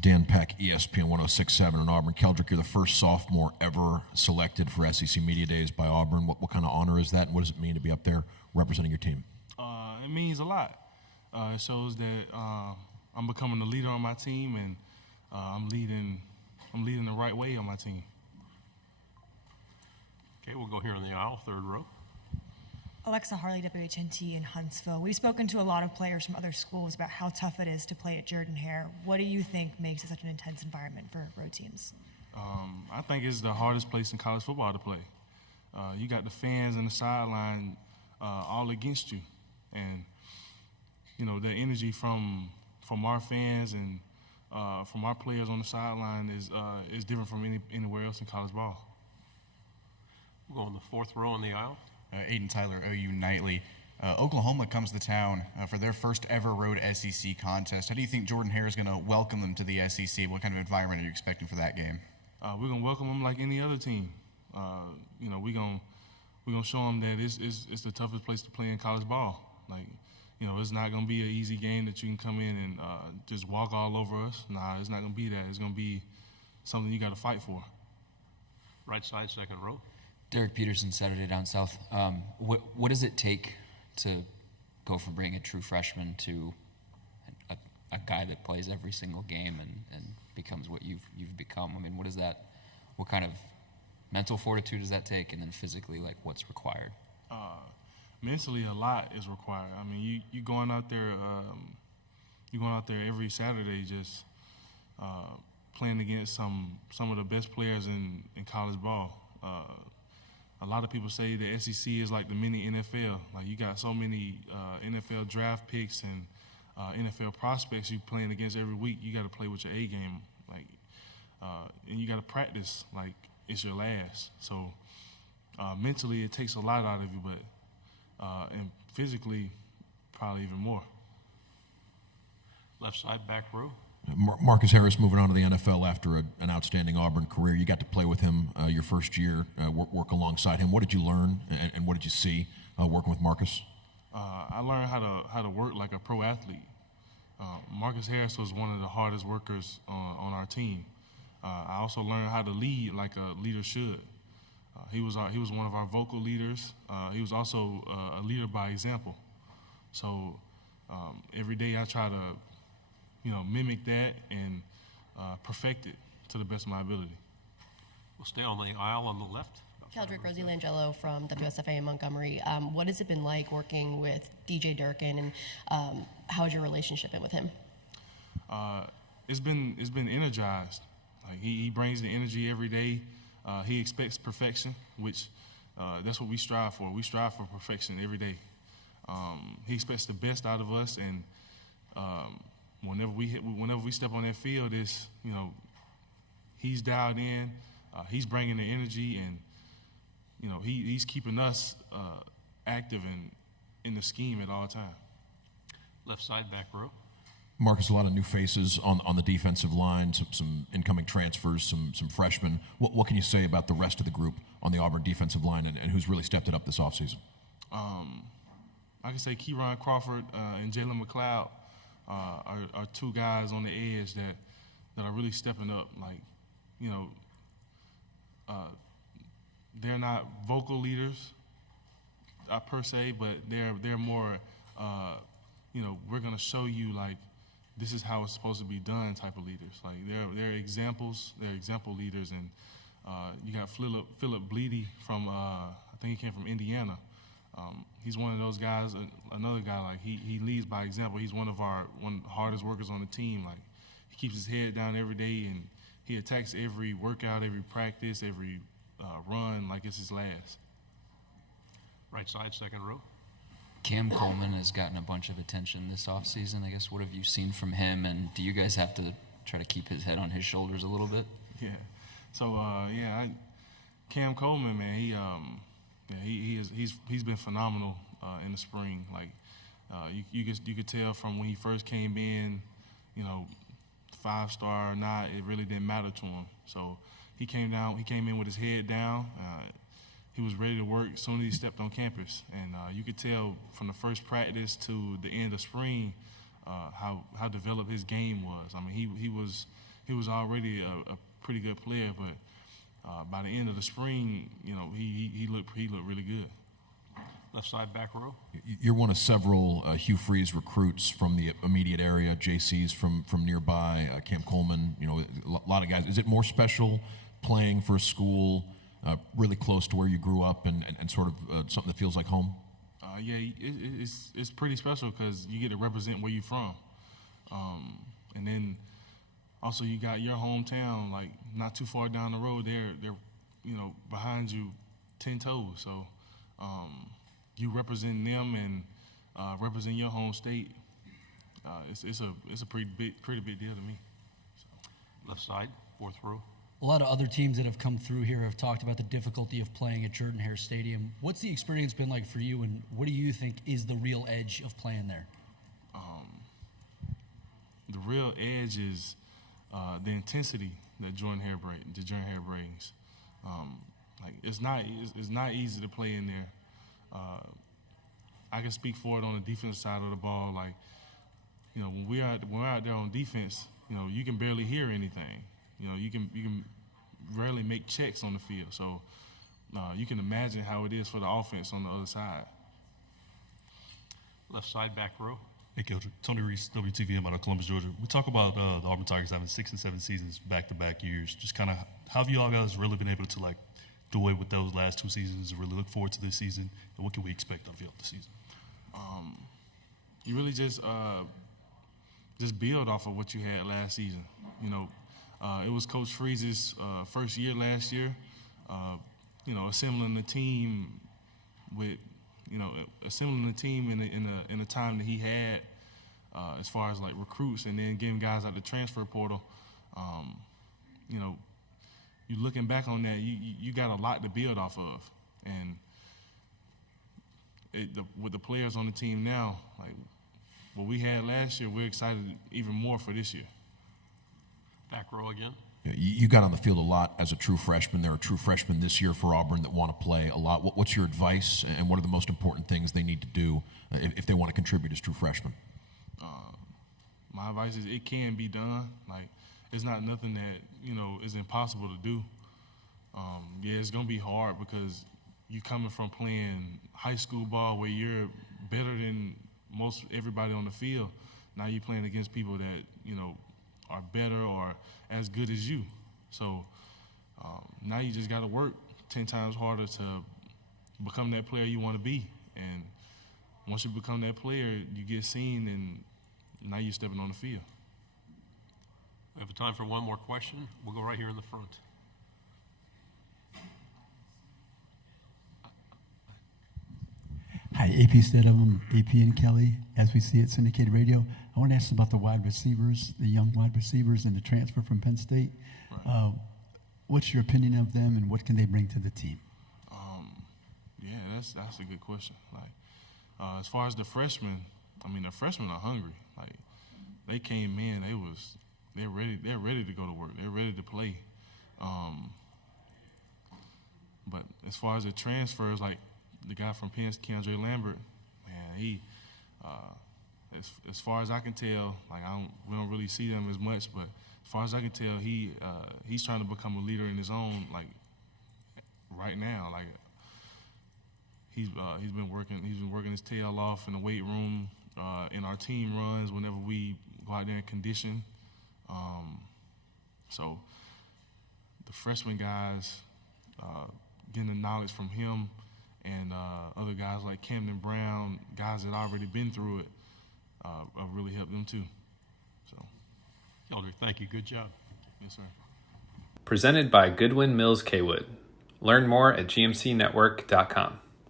Dan Peck, ESPN 106.7 in Auburn. Keldric, you're the first sophomore ever selected for SEC Media Days by Auburn. What kind of honor is that, and what does it mean to be up there representing your team? It means a lot. It shows that I'm becoming the leader on my team, and I'm leading the right way on my team. Okay, we'll go here on the aisle, third row. Alexa Harley, WHNT in Huntsville. We've spoken to a lot of players from other schools about how tough it is to play at Jordan-Hare. What do you think makes it such an intense environment for road teams? I think it's the hardest place in college football to play. You got the fans on the sideline all against you, and the energy from our fans and from our players on the sideline is different from anywhere else in college ball. We'll go on the fourth row on the aisle. Aiden Tyler, OU Nightly. Oklahoma comes to town for their first ever road SEC contest. How do you think Jordan-Hare is going to welcome them to the SEC? What kind of environment are you expecting for that game? We're going to welcome them like any other team. We're going to show them that it's the toughest place to play in college ball. It's not going to be an easy game that you can come in and just walk all over us. Nah, it's not going to be that. It's going to be something you got to fight for. Right side, second row. Derek Peterson, Saturday Down South. What does it take to go from being a true freshman to a guy that plays every single game and becomes what you've become? I mean, what kind of mental fortitude does that take, and then physically, what's required? Mentally, a lot is required. I mean, you going out there every Saturday just playing against some of the best players in college ball. A lot of people say the SEC is like the mini NFL. You got so many NFL draft picks and NFL prospects you playing against every week. You got to play with your A game, and you got to practice like it's your last. So mentally, it takes a lot out of you, but and physically, probably even more. Left side, back row. Marcus Harris moving on to the NFL after an outstanding Auburn career. You got to play with him your first year, work alongside him. What did you learn, and what did you see working with Marcus? I learned how to work like a pro athlete. Marcus Harris was one of the hardest workers on our team. I also learned how to lead like a leader should. He was one of our vocal leaders. He was also a leader by example. So every day I try to mimic that and perfect it to the best of my ability. We'll stay on the aisle on the left. Keldric, Rosie Langelo from WSFA in Montgomery. What has it been like working with DJ Durkin, and how has your relationship been with him? It's been energized. He brings the energy every day. He expects perfection, which that's what we strive for. We strive for perfection every day. He expects the best out of us, and whenever we step on that field, he's dialed in. He's bringing the energy, and he's keeping us active and in the scheme at all times. Left side, back row. Marcus, a lot of new faces on the defensive line, some incoming transfers, some freshmen. What can you say about the rest of the group on the Auburn defensive line, and who's really stepped it up this offseason? I can say Keyron Crawford and Jalen McLeod are two guys on the edge that are really stepping up. They're not vocal leaders per se, but they're more, we're going to show you this is how it's supposed to be done type of leaders. They're examples, they're example leaders, and you got Philip Bleedy from I think he came from Indiana. He's one of those guys. Another guy he leads by example. He's one of the hardest workers on the team. He keeps his head down every day, and he attacks every workout, every practice, every run like it's his last. Right side, second row. Cam Coleman has gotten a bunch of attention this offseason. I guess, what have you seen from him, and do you guys have to try to keep his head on his shoulders a little bit? Yeah. So Cam Coleman, man, he's been phenomenal in the spring. You could tell from when he first came in, 5-star or not, it really didn't matter to him. So he came in with his head down. He was ready to work as soon as he stepped on campus, and you could tell from the first practice to the end of spring how developed his game was. I mean, he was already a pretty good player, but by the end of the spring, he looked really good. Left side, back row. You're one of several Hugh Freeze recruits from the immediate area, JC's from nearby, Cam Coleman, a lot of guys. Is it more special playing for a school really close to where you grew up and sort of something that feels like home? Yeah, it's pretty special because you get to represent where you're from. And then also you got your hometown, like not too far down the road, they're behind you 10 toes. So you represent them and represent your home state. It's a pretty big deal to me. Left side, fourth row. A lot of other teams that have come through here have talked about the difficulty of playing at Jordan-Hare Stadium. What's the experience been like for you, and what do you think is the real edge of playing there? The real edge is the intensity that Jordan-Hare brings. Like it's not easy to play in there. I can speak for it on the defensive side of the ball. Like when we're out there on defense, you can barely hear anything. You can rarely make checks on the field. So you can imagine how it is for the offense on the other side. Left side, back row. Hey, Keldric. Tony Reese, WTVM out of Columbus, Georgia. We talk about the Auburn Tigers having 6 and 7 seasons back-to-back years. Just kind of how have you all guys really been able to do away with those last 2 seasons and really look forward to this season? And what can we expect on the field this season? You really just build off of what you had last season. It was Coach Freeze's first year last year. Assembling the team with, assembling the team in the time that he had, as far as like recruits, and then getting guys out the transfer portal. You looking back on that, you got a lot to build off of, and with the players on the team now, like what we had last year, we're excited even more for this year. Back row again. You got on the field a lot as a true freshman. There are true freshmen this year for Auburn that want to play a lot. What's your advice, and what are the most important things they need to do if they want to contribute as true freshmen? My advice is it can be done. Like, it's not nothing that, is impossible to do. Yeah, it's going to be hard because you coming from playing high school ball where you're better than most everybody on the field. Now you're playing against people that, are better or as good as you. So now you just got to work 10 times harder to become that player you want to be. And once you become that player, you get seen, and now you're stepping on the field. We have time for one more question. We'll go right here in the front. Hi, AP Stedham, AP and Kelly, as we see it, syndicated radio. I want to ask about the wide receivers, the young wide receivers and the transfer from Penn State. Right. What's your opinion of them, and what can they bring to the team? Yeah, that's a good question. Like, as far as the freshmen, the freshmen are hungry. Like, they came in, they're ready to go to work. They're ready to play. But as far as the transfers, like the guy from Penn, Keandre Lambert, man, he, as far as I can tell, like we don't really see them as much, but as far as I can tell, he's trying to become a leader in his own, like right now. Like he's been working his tail off in the weight room, in our team runs whenever we go out there and condition. So the freshman guys, getting the knowledge from him and other guys like Camden Brown, guys that already been through it, really helped them too. So, Keldric, thank you. Good job. Yes, sir. Presented by Goodwyn Mills Cawood. Learn more at gmcnetwork.com.